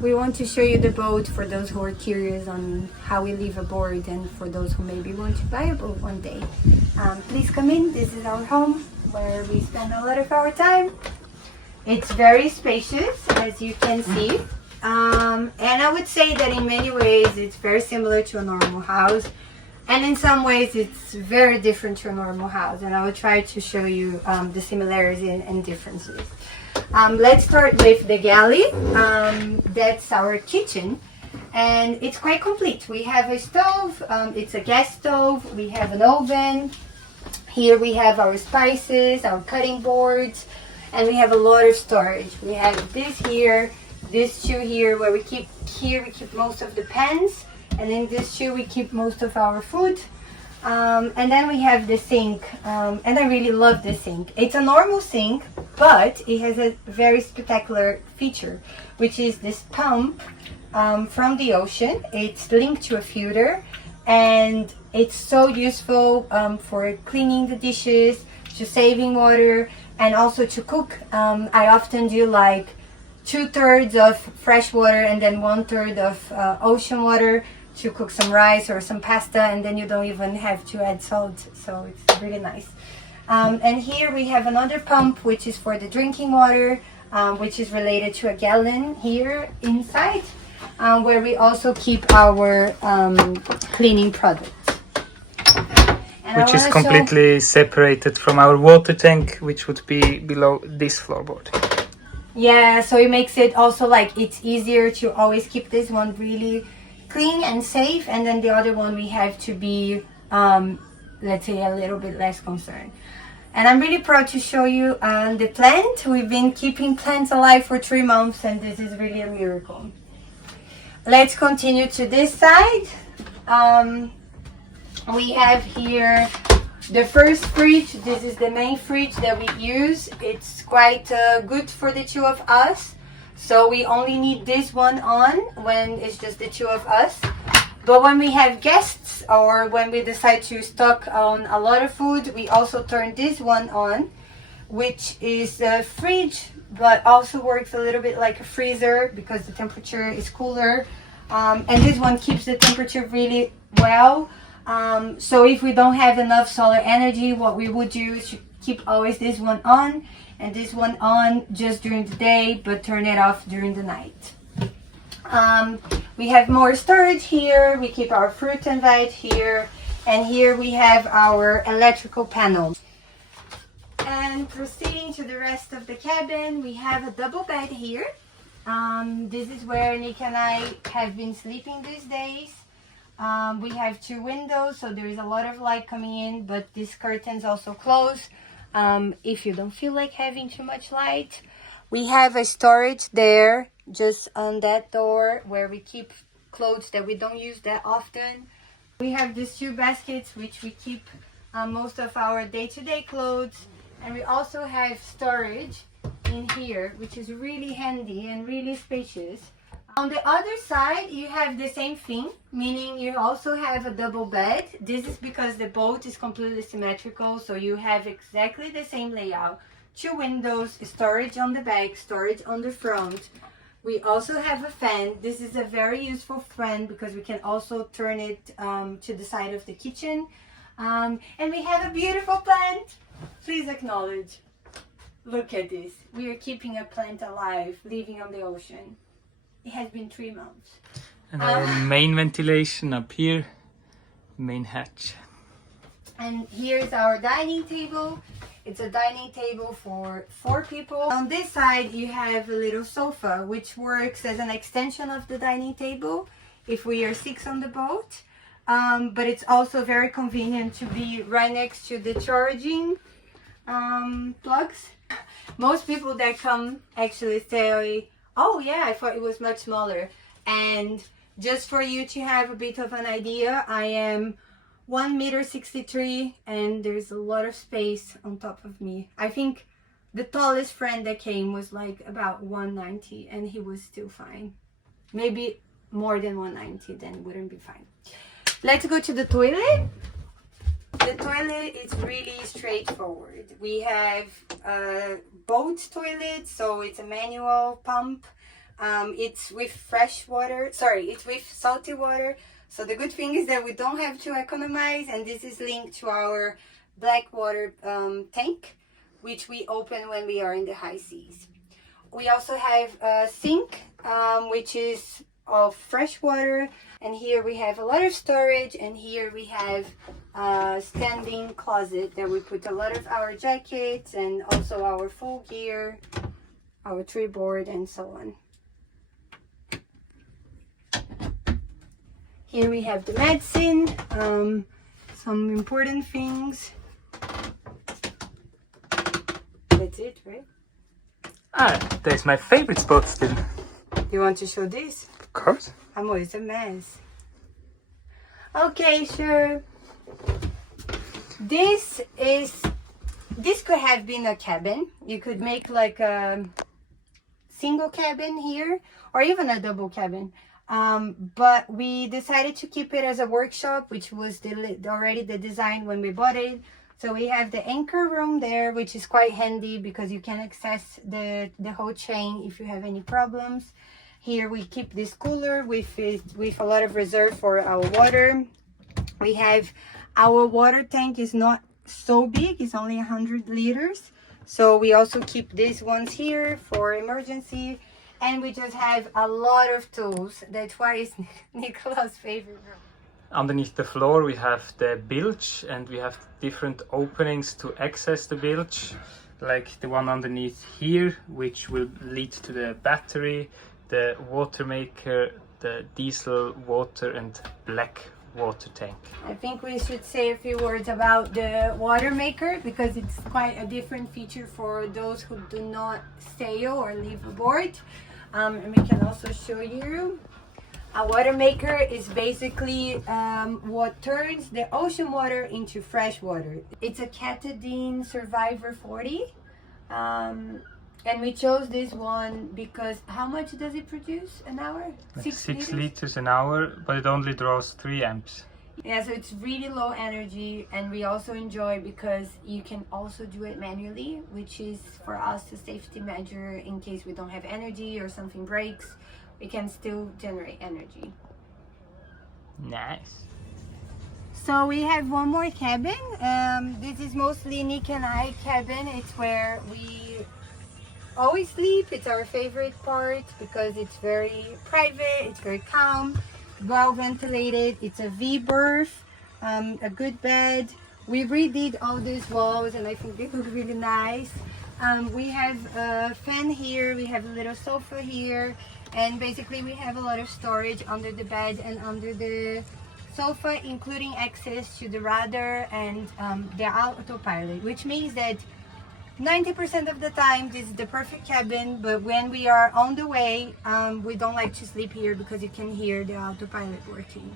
We want to show you the boat for those who are curious on how we live aboard and for those who maybe want to buy a boat one day. Please come in. This is our home where we spend a lot of our time. It's very spacious, as you can see. And I would say that in many ways it's very similar to a normal house. And in some ways it's very different to a normal house. And I will try to show you the similarities and differences. Let's start with the galley. That's our kitchen, and it's quite complete. We have a stove, it's a gas stove, we have an oven. Here we have our spices, our cutting boards, and we have a lot of storage. We have this here, this shoe here, where we keep most of the pans, and in this shoe we keep most of our food. And then we have the sink, and I really love the sink. It's a normal sink, but it has a very spectacular feature, which is this pump from the ocean. It's linked to a filter, and it's so useful for cleaning the dishes, to saving water, and also to cook. I often do like 2/3 of fresh water and then 1/3 of ocean water to cook some rice or some pasta, and then you don't even have to add salt, so it's really nice. And here we have another pump which is for the drinking water, which is related to a gallon here inside, where we also keep our cleaning products. And which is completely separated from our water tank, which would be below this floorboard. Yeah, so it makes it also like it's easier to always keep this one really clean and safe, and then the other one we have to be let's say a little bit less concerned. And I'm really proud to show you the plant. We've been keeping plants alive for 3 months, and this is really a miracle. Let's continue to this side. We have here the first fridge. This is the main fridge that we use. It's quite good for the two of us. So we only need this one on when it's just the two of us. But when we have guests or when we decide to stock on a lot of food, we also turn this one on, which is a fridge, but also works a little bit like a freezer because the temperature is cooler. And this one keeps the temperature really well. So if we don't have enough solar energy, what we would do is keep always this one on, and this one on just during the day, but turn it off during the night. We have more storage here. We keep our fruit and veg here, and here we have our electrical panel. And proceeding to the rest of the cabin, we have a double bed here. This is where Nick and I have been sleeping these days. We have 2 windows, so there is a lot of light coming in, but these curtains also close if you don't feel like having too much light. We have a storage there just on that door where we keep clothes that we don't use that often. We have these 2 baskets which we keep most of our day-to-day clothes, and we also have storage in here, which is really handy and really spacious. On the other side, you have the same thing, meaning you also have a double bed. This is because the boat is completely symmetrical, so you have exactly the same layout. 2 windows, storage on the back, storage on the front. We also have a fan. This is a very useful fan because we can also turn it to the side of the kitchen. And we have a beautiful plant. Please acknowledge. Look at this. We are keeping a plant alive, living on the ocean. It has been 3 months. And our main ventilation up here, main hatch. And here's our dining table. It's a dining table for 4 people. On this side, you have a little sofa, which works as an extension of the dining table if we are 6 on the boat. But it's also very convenient to be right next to the charging plugs. Most people that come actually say, oh yeah, I thought it was much smaller. And just for you to have a bit of an idea, I am 1.63 meters, and there's a lot of space on top of me. I think the tallest friend that came was like about 190, and he was still fine. Maybe more than 190, then wouldn't be fine. Let's go to the toilet. The toilet is really straightforward. We have a boat toilet, so it's a manual pump. It's with fresh water, sorry, it's with salty water. So the good thing is that we don't have to economize, and this is linked to our black water tank, which we open when we are in the high seas. We also have a sink, which is of fresh water, and here we have a lot of storage, and here we have a standing closet that we put a lot of our jackets and also our full gear, our tree board, and so on. Here we have the medicine, some important things. That's it, right? That's my favorite spot still. You want to show this? Of course. I'm always a mess. Okay, sure. This could have been a cabin. You could make like a single cabin here, or even a double cabin. But we decided to keep it as a workshop, which was already the design when we bought it. So we have the anchor room there, which is quite handy because you can access the whole chain if you have any problems. Here we keep this cooler with a lot of reserve for our water. We have our water tank is not so big, it's only 100 liters. So we also keep these ones here for emergency. And we just have a lot of tools. That's why it's Nicola's favorite room. Underneath the floor we have the bilge, and we have different openings to access the bilge, like the one underneath here, which will lead to the battery, the water maker, the diesel, water and black water tank. I think we should say a few words about the water maker, because it's quite a different feature for those who do not sail or live aboard. And we can also show you. A water maker is basically what turns the ocean water into fresh water. It's a Catadine Survivor 40. And we chose this one because how much does it produce an hour? Like 6 liters an hour, but it only draws 3 amps. Yeah, so it's really low energy, and we also enjoy because you can also do it manually, which is for us a safety measure in case we don't have energy or something breaks. We can still generate energy. Nice. So we have one more cabin. This is mostly Nick and I cabin. It's where we always sleep. It's our favorite part because it's very private, it's very calm, well ventilated. It's a V-berth, a good bed. We redid all these walls and I think they look really nice. We have a fan here, we have a little sofa here, and basically we have a lot of storage under the bed and under the sofa, including access to the rudder and the autopilot, which means that 90% of the time this is the perfect cabin, but when we are on the way, we don't like to sleep here because you can hear the autopilot working.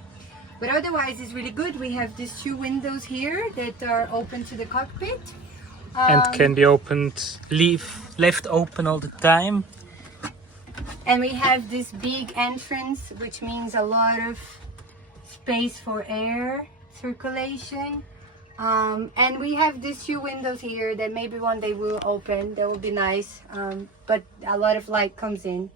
But otherwise it's really good. We have these 2 windows here that are open to the cockpit. And can be opened, left open all the time. And we have this big entrance, which means a lot of space for air circulation. And we have these 2 windows here that maybe one day will open. That will be nice, but a lot of light comes in.